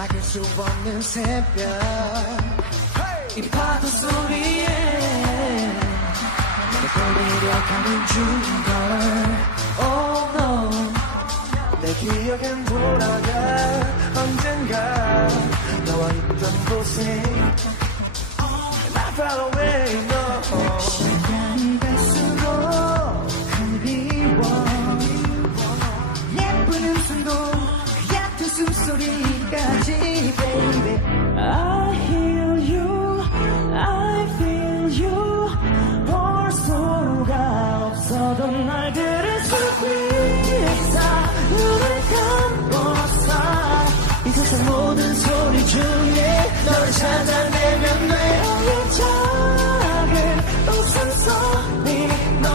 막을 수 없는 새벽 이 파도 소리에 내가 내려가는 중걸 Oh no 내 기억엔 돌아가 언젠가 너와 있던 곳에 Not far away no 시간이 갈수록 그리워 예쁜 음성도 그 얕은 숨소리까지 baby I hear you I feel you 볼 수가 없어도 날 들을 수 있어 눈을 감고서 이 세상 모든 소리 중에 너를 찾아내면 돼 이 작은 웃음소리 넌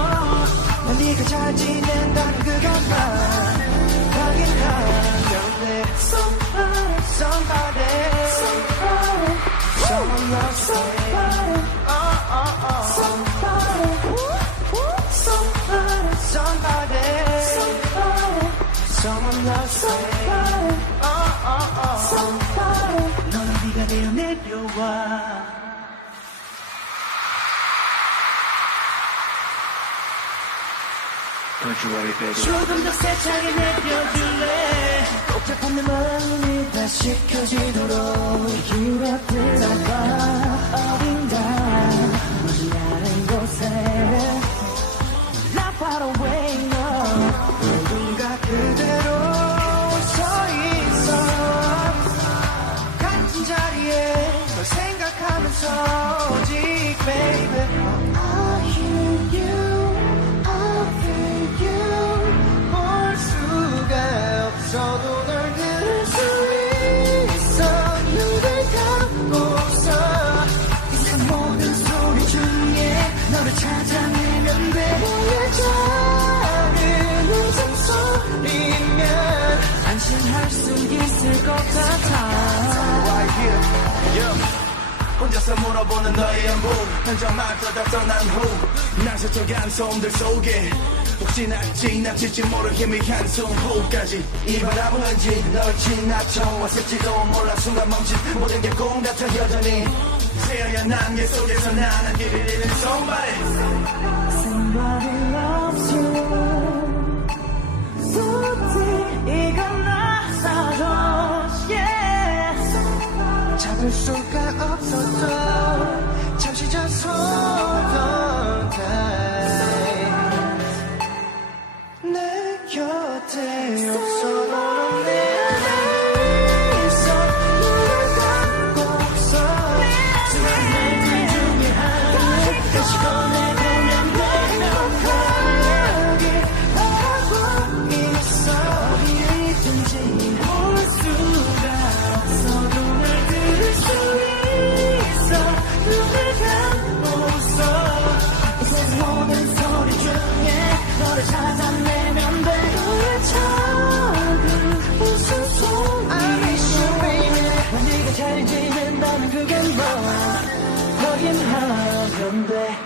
네가 잘 지낸다는 그것만 확인하면 돼 Somebody Somebody Somebody Someone loves Somebody Somebody Somebody Somebody Somebody Someone loves Somebody Somebody 너는 네가 되어 내려와 조금 더 세차게 내려줄래 꼭 잡은 내 마음이 다시 켜지도록 이유가 들어봐 어딘가 보지 않은 곳에 Not far away no 누군가 그대로 서있어 같은 자리에 널 생각하면서 오직 baby I hear you 없어도 널 들을 수 있어 눈을 감고서 이 세상 모든 소리 중에 너를 찾아내면 돼 너의 작은 웃음소리면 안심할 수 있을 것 같아 Right here, yeah. 혼자서 물어보는 너의 연부 현정만 떠났던 후 나서쳐간 소음들 속에 혹시나 지나칠지 모를 희미한 숨호흡까지 이 바람은 왠지 널 지나쳐 왔을지도 몰라 순간 멈춘 모든 게 꿈 같아 여전히 새하얀 안개 속에서 나는 길을 잃은 Somebody Somebody loves you 소리 이건 나사줘 yeah 잡을 수가 없었어 잠시 전 소던 내 곁에 없어도 넌 내 안에 있어 눈을 감고서 세상 내 중에 하나 다시 꺼내보면 내 여기 하고 있어 어디에 있든지 볼 수가 없어도 날 들을 수 있어 눈을 감고서 이 세상 모든 소리 중에 너를 찾아내면 돼 너의 작은 웃음소리 I miss you baby 난 네가 잘 지낸다는 그게 뭐 확인하면 돼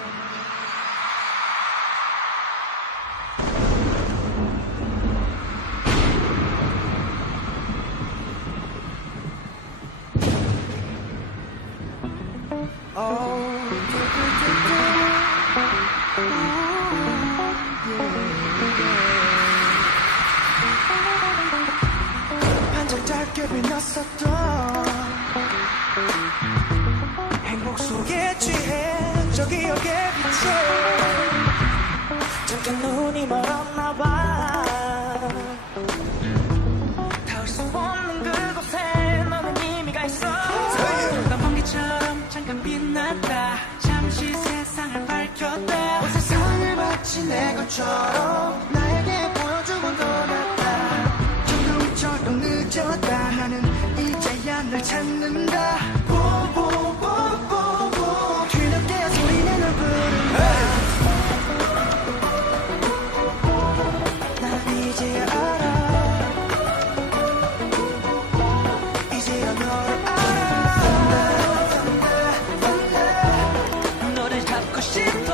반짝 짧게 빛났었던 행복 속에 취해 저 기억의 빛에 잠깐 눈이 멀었나봐 닿을 수 없는 그곳에 너는 의미가 있어 난 번개처럼 잠깐 빛났다 잠시 세상을 밝혔다 온 세상을 마치 내 것처럼 나에게 보여주곤 돌았다 조금 늦었다 나는 이제야 널 찾는다 보보보보보 뒤늦게 소리내 널 부른다 난 이제야 알아 이제야 너를 알아 너를 잡고 싶어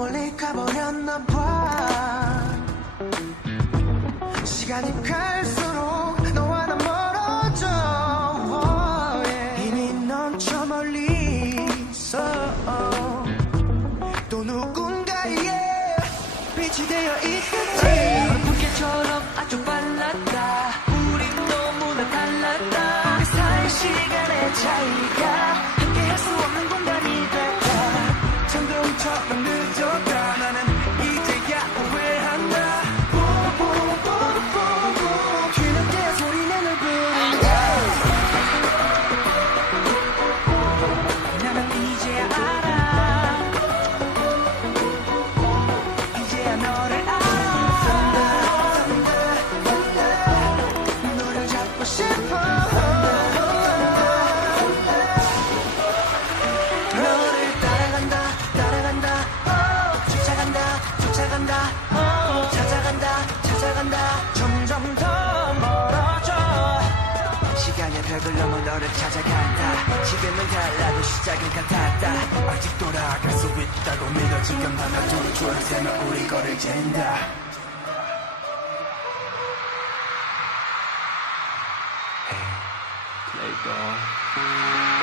멀리 가버렸나 봐. 시간이 갈수록 너와 나 멀어져. 이미 넌 저 멀리 있어. 또 누군가의 빛이 되어 있겠지. 불길처럼 아주 빨랐다. 우린 너무나 달랐다. 그 사이 시간의 차이가 함께할 수 없는 공간이 됐다. 천둥처럼 늦었다. 나는 이제야 후회한다. 뒤늦게 소리내 널 부른다. 나는 이제야 알아. 이제야 너를 알아. 너를 잡고 싶어. 너를 따라간다 따라간다 쫓아간다 쫓아간다 찾아간다 찾아간다 점점 더 멀어져. 시간의 벽을 넘어 너를 찾아간다. 지금은 달라도 시작은 같았다. 아직 돌아갈 수 있다고 믿어. 지금 하나 둘 세면 우리 거를 잰다. Playboy.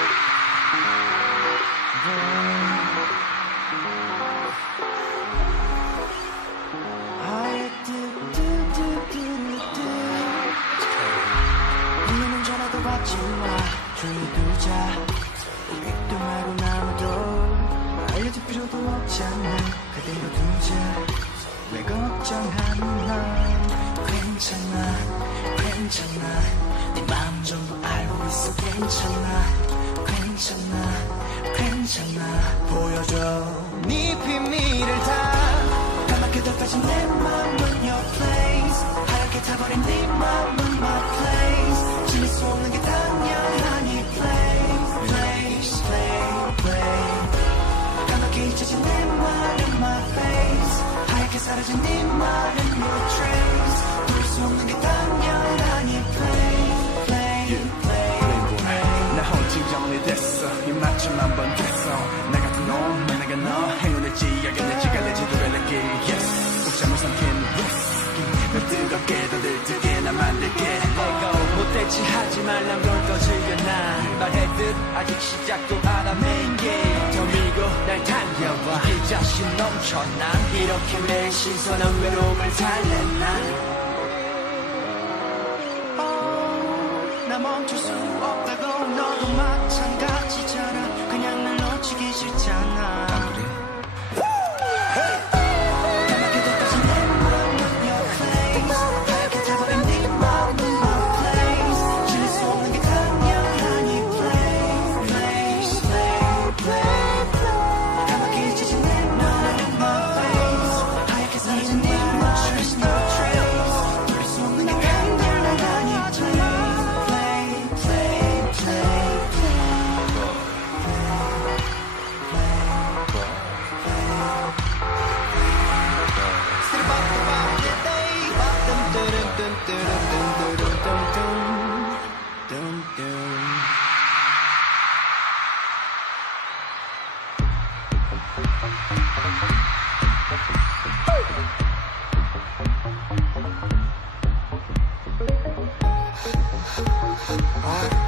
우리는 전화도 받지 마. 조용히 두자. 우리도 말고 나눠도 알려줄 필요도 없잖아. 그대로 두자. 왜 걱정하는 넌 괜찮아 괜찮아. 네 마음 전부 알고 있어. 괜찮아 괜찮아 괜찮아. 보여줘 네 비밀을 다. 까맣게 덮여진 내 맘은 your place. 하얗게 타버린 네 맘은 my place. 질릴 수 없는 게 당연하니 play play play play. 까맣게 잊혀진 내 말은 my face. 하얗게 사라진 네 말은 your trace. 부를 수 없는 게 당연하니 play play play play. 나 혼자 정리됐어. 이 맞춤 한번 됐어. 나 같은 놈 내가 너 행운을지 알겠는지 갈래지도 갈래길 yes. 옥잠을 삼킨 whiskey. 널 뜨겁게 더 들뜨게 나 만들게. 내가 못됐지 하지 말란 걸 더 즐겨나. 말했듯 아직 시작도 안 한 main game. 더 밀고 날 달려봐. 이 자신 넘쳐 난 이렇게 매일 신선한 외로움을 달랬나. 나 멈출 수 없다고. 너도 마찬가지잖아. 그냥 날 놓치기 싫잖아. 까맣게 덮여진 내 맘은 your place. 하얗게 타버린 네 맘은 my place. 질릴 수 없는 게 당연하니 play play play play. 까맣게 잊혀진 내 맘은 my face. 하얗게 사라진 네 맘은 no trace. 부를 수 없는 게 당연하니 play play play play.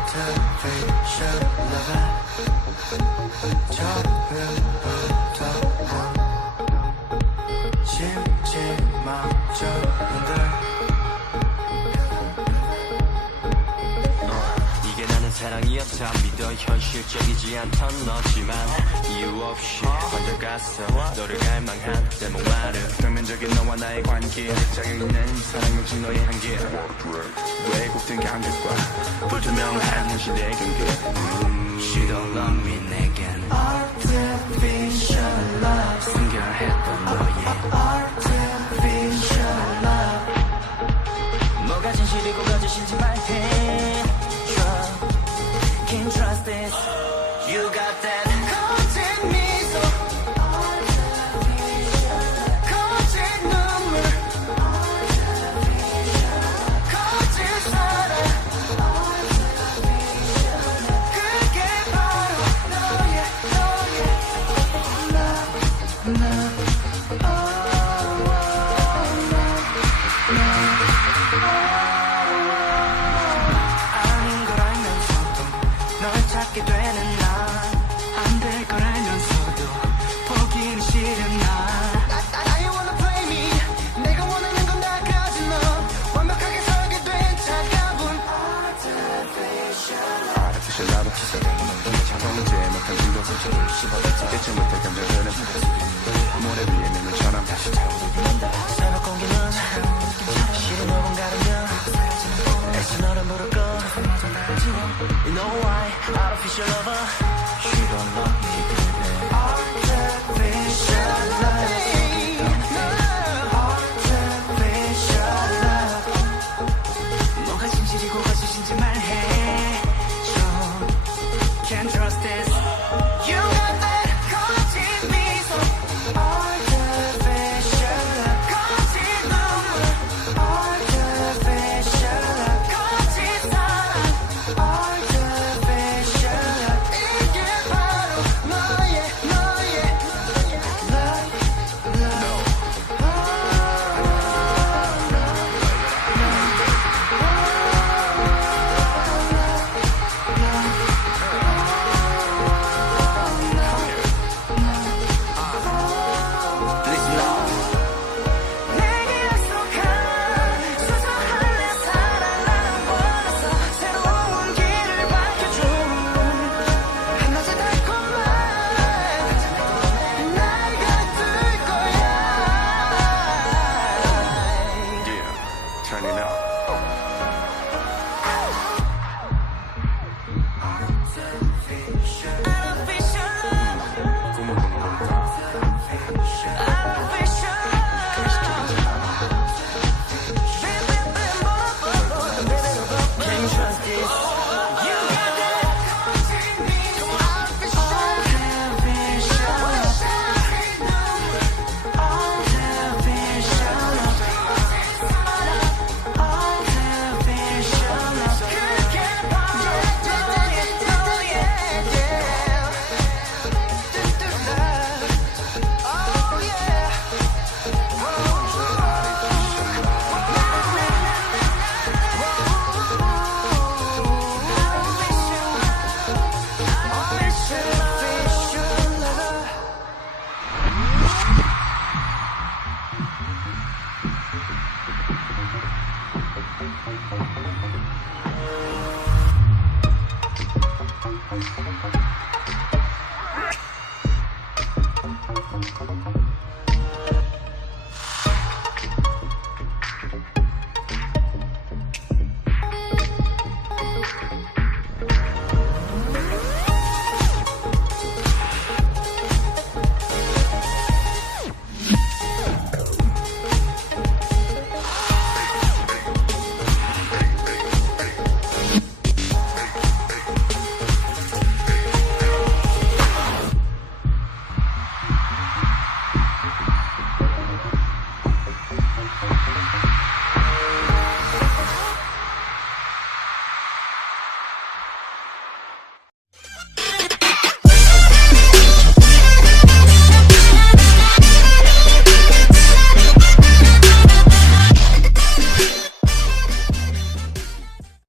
Artificial lover. 처음부터 실질 마저 흔들. 이게 나는 사랑이었다. 믿어 현실적이지 않던 너지만 이유 없이 먼저 갔어. 너를 갈망한 내 목마름. 표면적인 너와 나의 관계. 짜여있는 사랑 용식 너의 한계. 왜곡된 감격과 불투명한 현실의 경계. She don't love me 내겐 Artificial love. 순결했던 너의 Artificial love. 뭐가 진실이고 거짓인지 말해. Can't trust this. You got that 거짓 미소. 거짓 눈물. 거짓 사랑. 그게 바로 너의 love. know why artificial lover She don't love me baby Artificial love Artificial love 뭐가 진실이고 거짓인지 말해 Can't trust this You got that 거짓 미소 Artificial love 거짓 눈물 Artificial love 거짓 사랑 Artificial love 이게 바로 너의 love 내게 약속한 수상할래 사랑하는 원해서 새로운 길을 밝혀준 한낮의 달콤한 날 가둘 거야 Yeah, turn it up. Artificial love Artificial love Can't trust this You got that Artificial Artificial Artificial love 그게 바로 너의 Oh yeah Artificial lover Thank you.